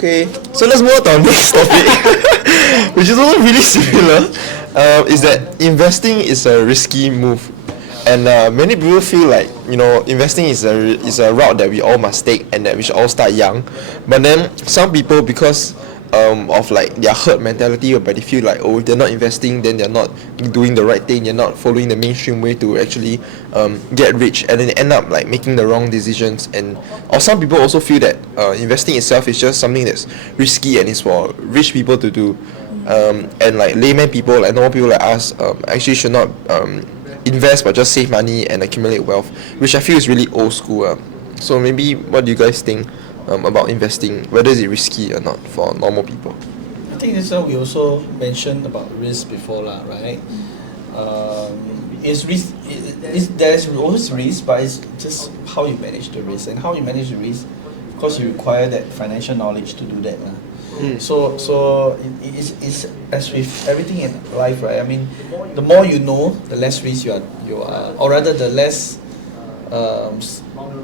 Okay, so let's move on to our next topic, which is also really similar. Is that investing is a risky move, and many people feel like investing is a route that we all must take and that we should all start young. But then some people, because of like their herd mentality, whereby they feel like, oh, if they're not investing, then they're not doing the right thing, they're not following the mainstream way to actually get rich, and then they end up like making the wrong decisions. And or some people also feel that investing itself is just something that's risky and it's for rich people to do, and like layman people, like normal people like us, actually should not invest but just save money and accumulate wealth, which I feel is really old school. So maybe what do you guys think about investing, whether is it risky or not for normal people? I think this we also mentioned about risk before, lah, right? It's risk. There's always risk, but it's just how you manage the risk, and how you manage the risk. Of course, you require that financial knowledge to do that. So it's as with everything in life, right? I mean, the more you know, the less risk you are, or rather, the less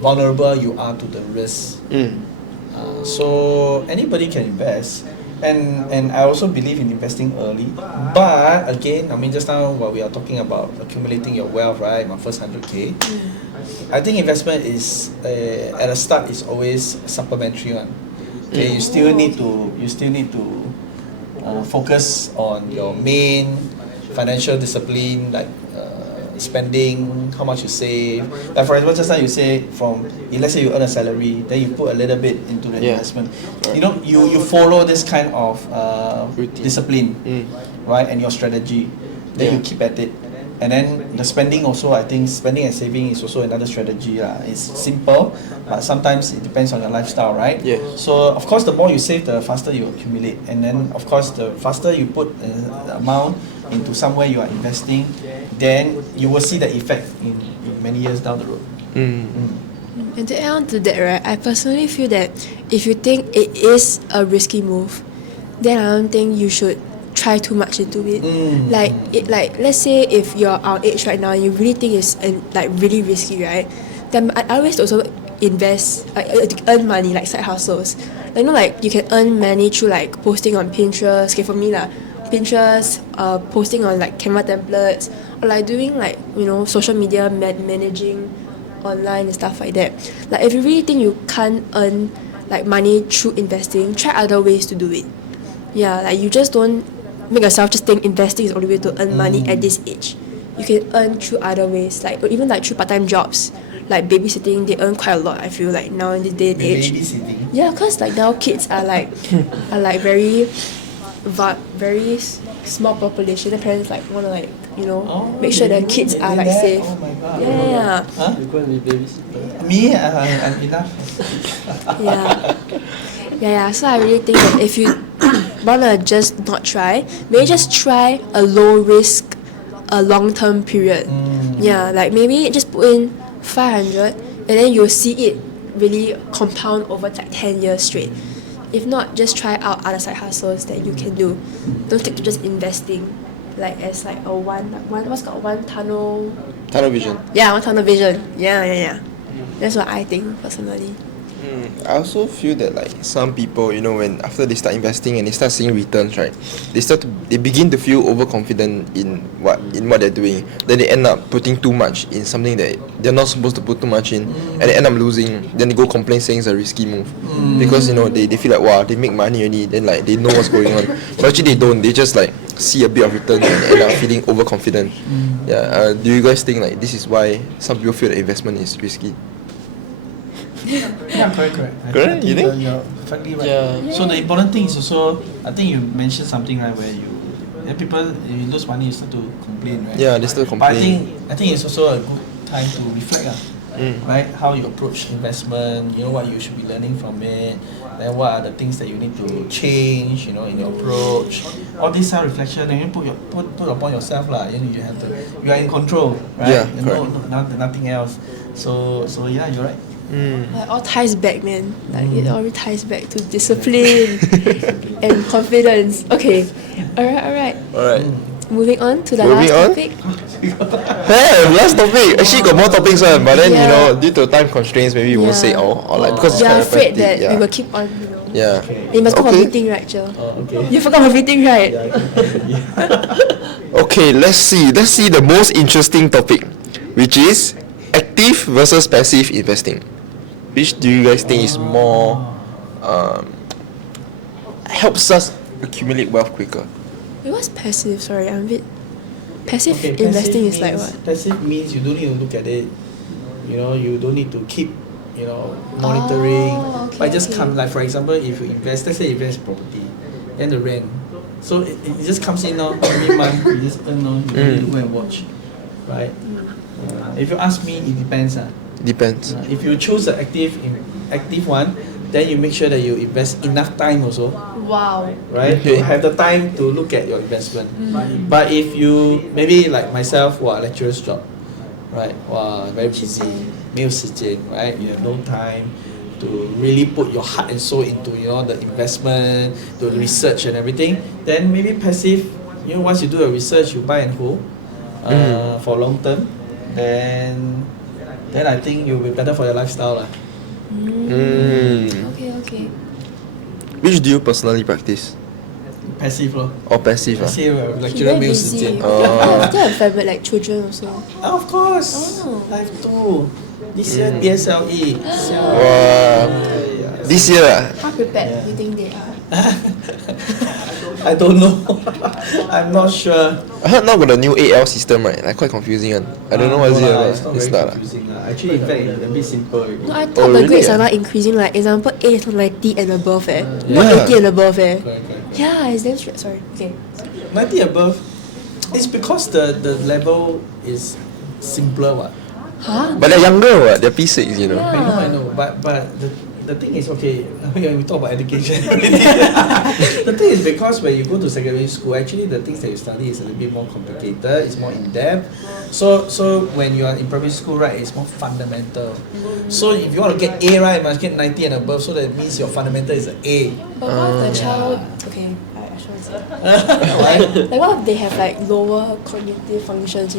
vulnerable you are to the risk. So anybody can invest, and I also believe in investing early. But again, I mean, just now while we are talking about accumulating your wealth, right? My first 100K. I think investment is at the start is always supplementary one. Okay, you still need to focus on your main financial discipline, like spending, how much you save. Like for example, just now you say let's say you earn a salary, then you put a little bit into the investment. You follow this kind of discipline, right, and your strategy. Then you keep at it. And then the spending also, I think spending and saving is also another strategy. It's simple, but sometimes it depends on your lifestyle, right? Yeah. So of course, the more you save, the faster you accumulate. And then of course, the faster you put the amount into somewhere you are investing, then you will see the effect in many years down the road. And to add on to that, right, I personally feel that if you think it is a risky move, then I don't think you should try too much into it. Like let's say if you're our age right now and you really think it's like really risky, right? Then I always also invest, earn money, like side hustles. Like, like you can earn money through like posting on Pinterest. Okay, for me lah, Pinterest, posting on like Canva templates, or like doing like social media managing online and stuff like that. Like if you really think you can't earn like money through investing, try other ways to do it. Yeah, like you just don't make yourself just think investing is the only way to earn money at this age. You can earn through other ways, like or even like through part-time jobs, like babysitting. They earn quite a lot, I feel like, now in this day and age. Babysitting. Yeah, cause like now kids are like very small population. The parents like want to like make sure their kids are like safe. Oh my god. Yeah. Huh? You're going to be babysitter? Me, I'm enough. Yeah. So I really think that if you wanna just not try, maybe just try a low risk, a long term period. Yeah, like maybe just put in 500, and then you'll see it really compound over like 10 years straight. If not, just try out other side hustles that you can do. Don't stick to just investing, like as like a one tunnel vision. Yeah, one tunnel vision. Yeah. That's what I think personally. I also feel that like some people, when after they start investing and they start seeing returns, right, they begin to feel overconfident in what they're doing. Then they end up putting too much in something that they're not supposed to put too much in, and they end up losing. Then they go complain saying it's a risky move because they feel like, wow, they make money already, then like they know what's going on. But actually they don't. They just like see a bit of return and end up feeling overconfident. Yeah. Do you guys think like this is why some people feel that investment is risky? Yeah, correct. Correct, you think? You're perfectly right. Yeah. So the important thing is also, I think you mentioned something, right, where people, if you lose money, you start to complain, right? Yeah, they still complain. But I think it's also a good time to reflect, right? How you approach investment, what you should be learning from it, then what are the things that you need to change, in your approach. All this self-reflection, and you put upon yourself, you are in control, right? Yeah, Nothing else. So yeah, you're right. Like all ties back, man. Like it all ties back to discipline and confidence. Okay, all right. Alright. Moving on to the Moving last on? topic. Hey, last topic. Actually, got more topics one, but then Yeah. due to time constraints, maybe we won't say all, or like because it's We are quite afraid repetitive. that Yeah. we will keep on, Yeah. You must go for Okay. meeting, right, Jill? Okay. You forgot for meeting, right? Okay, let's see. Let's see the most interesting topic, which is active versus passive investing. Which do you guys think is more helps us accumulate wealth quicker? Wait, what's passive? Sorry, I'm a bit. Passive Okay, investing passive is like means- what? Passive means you don't need to look at it. You don't need to keep, monitoring. Oh, okay, but it just okay. come, like for example, if you invest, let's say you invest in property, then the rent. So it just comes in now every month. You just earn now. You don't need to go and watch, right? If you ask me, it depends. Depends. If you choose the active one, then you make sure that you invest enough time also, Wow. right? Okay. To have the time to look at your investment. But if you maybe like myself, lecturer's job, right? Very busy, 没有时间, right? You have no time to really put your heart and soul into the investment, to the research and everything. Then maybe passive. Once you do your research, you buy and hold for long term. Then I think you'll be better for your lifestyle lah. Okay. Which do you personally practice? Passive lor. Or passive? Passive He lecturer very 没有时 busy. 间。 I still have family, like children also. Of course. Oh. I have to. This year PSLE. Wow. This year How prepared do you think they are? I don't know. I'm not sure. I heard now got the new AL system, right? Like quite confusing one. I don't know what is it about. It's not It's very not. confusing. Actually, in fact, it's a bit simple. already. No, I Oh, thought the really grades ah? are not increasing. Like example, A is 90 and above, not Yeah. 80 and above, Correct, correct. Yeah, it's damn straight. Sorry. Okay. 90 above. It's because the level is simpler, what? Huh? But they're younger, what? They're P6, you know. Yeah. I know. But the thing is, okay, we talk about education. The thing is, because when you go to secondary school, actually the things that you study is a little bit more complicated, it's more in depth. So when you are in primary school, right, it's more fundamental. So if you want to get A, right, you must get 90 and above, so that means your fundamental is an A. But what if the child? Okay, I shouldn't say. Like what if they have like lower cognitive functions?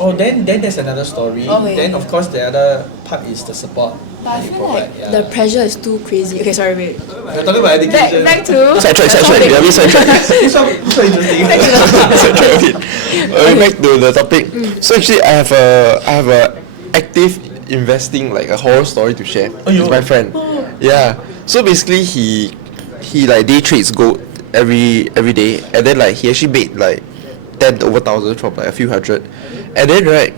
Oh, then there's another story. Okay. Then of course the other part is the support. But I that you feel like provide, the pressure is too crazy. Okay, sorry, wait. We're talking about education. Back to Sidetrack. Yeah, we sidetrack. This one interesting. Sidetrack a bit. Back to the topic. So actually, I have a active investing, like a horror story to share with my friend. Yeah. So basically, he like day trades gold every day, and then like he actually made like 10 over 1,000 from like a few hundred, and then right.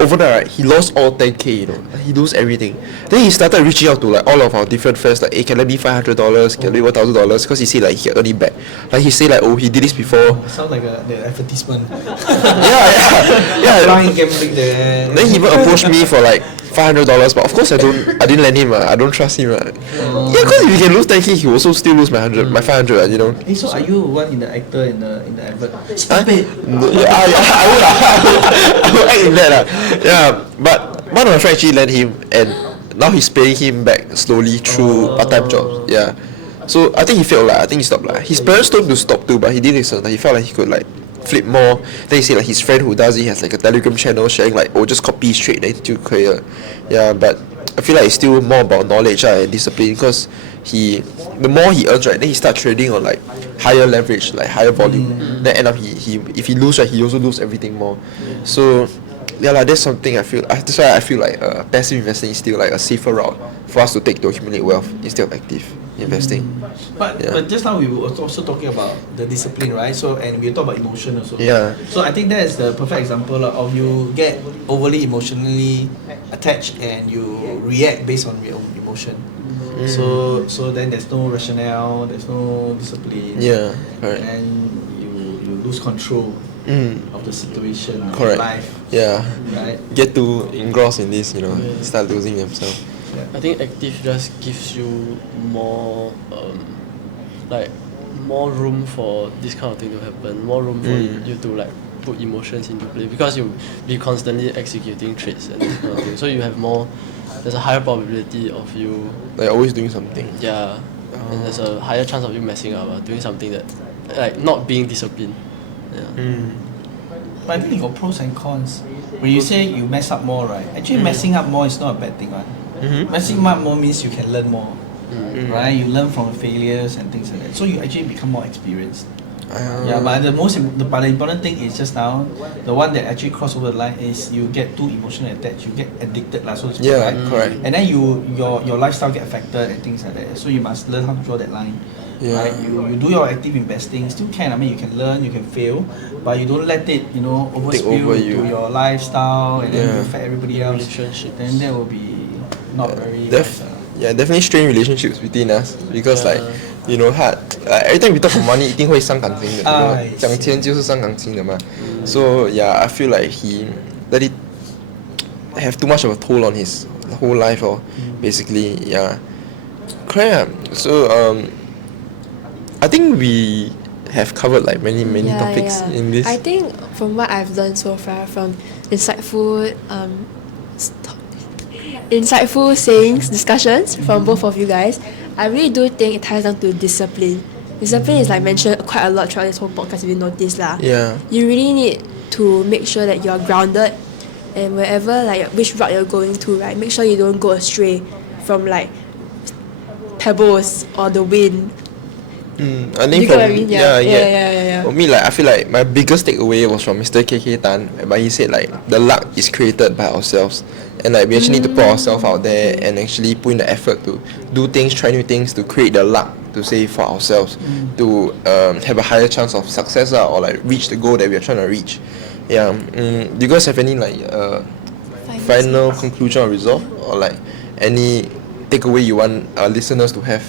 Overnight, right, he lost all 10k. He lose everything. Then he started reaching out to like all of our different friends, like, hey, can lend me $500? Can lend me $1,000? Because he say like he can earn it back. Like he say like, oh, he did this before. Sounds like the advertisement. yeah. Blind gambling there. Then he even approached me for like $500, but of course I didn't lend him. I don't trust him. Yeah, because if he can lose 10k, he will also still lose my 500. Hey, so are you one in the actor in the advert? Stop it. No, I would act in that. Yeah, but one of my friends actually lent him, and now he's paying him back slowly through part-time jobs. Yeah. So I think he failed. I think he stopped. His parents told him to stop too, but he didn't listen. He felt like he could like flip more. Then he said like his friend who does it has like a Telegram channel sharing like, oh, just copy straight then 就可以了. Yeah, but I feel like it's still more about knowledge and discipline, because the more he earns, right, then he start trading on like higher leverage, like higher volume. Then end up he if he lose, right, he also lose everything more. So yeah, that's something I feel. That's why I feel like passive investing is still like a safer route for us to take to accumulate wealth instead of active investing. But just now we were also talking about the discipline, right? So and we talk about emotion also. Yeah. So I think that is the perfect example of you get overly emotionally attached and you react based on your own emotion. So then there's no rationale, there's no discipline. Yeah, correct. And you lose control of the situation, of Correct. life. Yeah. Right. Get too engrossed in this, start losing themselves. I think active just gives you more, more room for this kind of thing to happen, more room for you to like put emotions into play, because you'll be constantly executing trades and this kind of thing. So you have there's a higher probability of you, Like always doing something. and there's a higher chance of you messing up, doing something that, like not being disciplined. Yeah. But I think you got pros and cons. When you say you mess up more, right? Actually, messing up more is not a bad thing, right? Messing up more means you can learn more, right? You learn from failures and things like that. So you actually become more experienced. Yeah, but the important thing is just now, the one that actually cross over the line is you get too emotionally attached, you get addicted, like so to speak, Yeah, right? correct. And then your lifestyle get affected and things like that. So you must learn how to draw that line. Yeah. Right? You do your active investing, still can. I mean, you can learn, you can fail, but you don't let it, overspill over into you. your lifestyle and then Yeah. you affect everybody else. Relationships. Then that will be not very. Definitely strain relationships between us because like hard. Every time we talk about money, 一定会伤感情的。讲钱就是伤感情的嘛。So yeah, I feel like he let it have too much of a toll on his whole life, or basically, yeah. Correct. So I think we have covered like many topics in this. I think from what I've learned so far from insightful sayings, discussions from both of you guys, I really do think it ties down to discipline. Discipline is like mentioned quite a lot throughout this whole podcast, if you notice lah. Yeah. You really need to make sure that you're grounded, and wherever like which route you're going to, right, make sure you don't go astray from like pebbles or the wind. I think You get what I mean? Yeah. For me, like I feel like my biggest takeaway was from Mr. KK Tan, but he said like the luck is created by ourselves, and like we actually need to put ourselves out there and actually put in the effort to do things, try new things, to create the luck to say for ourselves, to have a higher chance of success or like reach the goal that we are trying to reach. Yeah. Do you guys have any like final conclusion or resolve, or like any takeaway you want our listeners to have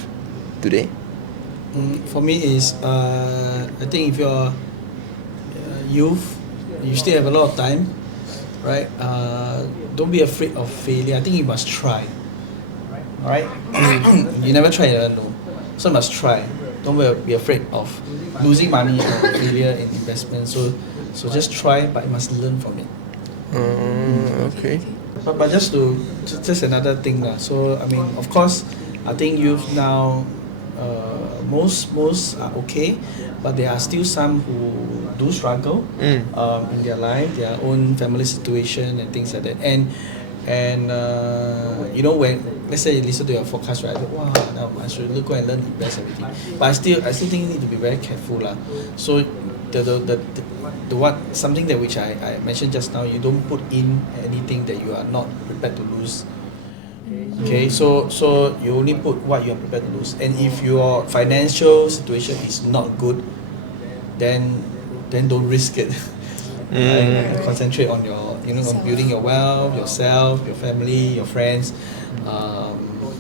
today? For me is I think if you're youth, you still have a lot of time, right? Don't be afraid of failure. I think you must try. Alright? You never try, you never know. So you must try. Don't be afraid of losing money or failure in investment. So just try, but you must learn from it. Okay. But just another thing lah. So I mean, of course, I think youth now, most are okay, but there are still some who do struggle in their life, their own family situation and things like that. And when let's say you listen to your forecast, right? Wow, now I should go and learn invest everything. But I still think you need to be very careful lah. So the what something that which I mentioned just now, you don't put in anything that you are not prepared to lose. Okay, so you only put what you are prepared to lose. And if your financial situation is not good, then don't risk it. Right? Concentrate on your on building your wealth, yourself, your family, your friends,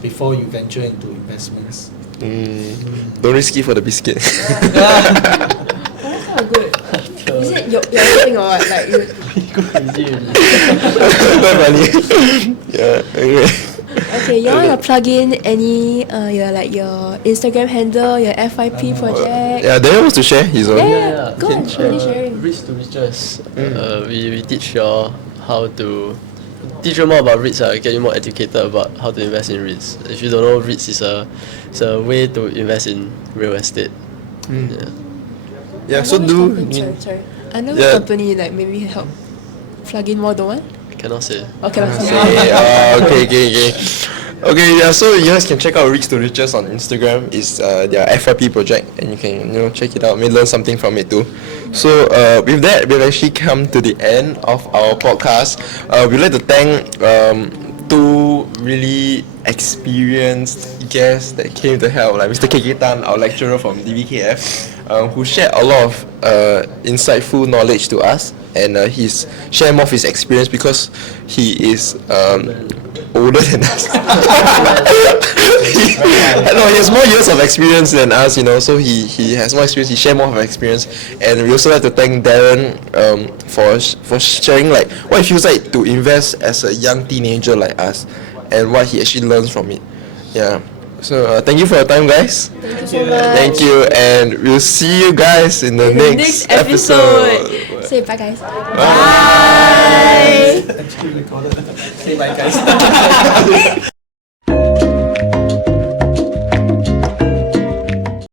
before you venture into investments. Don't risk it for the biscuit. That's not good. Is it your thing or what? Like you. Very funny. Yeah. Okay. Okay, you wanna plug in any your Instagram handle, your FYP project? Yeah, Daniel wants to share his own. Yeah. Go on, finish sharing. REITs to riches. We teach you all how to teach you more about REITs, get you more educated about how to invest in REITs. If you don't know, REITs is a way to invest in real estate. Yeah, so do. Sorry. I know the company like maybe help plug in more, don't want? Cannot say. Okay. Okay, yeah, so you guys can check out Reach to Riches on Instagram. It's their FYP project, and you can check it out, maybe learn something from it too. So with that, we've actually come to the end of our podcast. We'd like to thank two really experienced guests that came to help, like Mr. KK Tan, our lecturer from DBKF, who shared a lot of insightful knowledge to us, and he's shared more of his experience because he is older than us. He has more years of experience than us, so he has more experience, he shared more of experience. And we also like to thank Darren for sharing like what it feels like to invest as a young teenager like us, and what he actually learns from it. Yeah. So thank you for your time, guys. Thank you so much. Thank you, and we'll see you guys in the next episode. Say bye, guys. Bye. Actually recorded. Say bye, guys.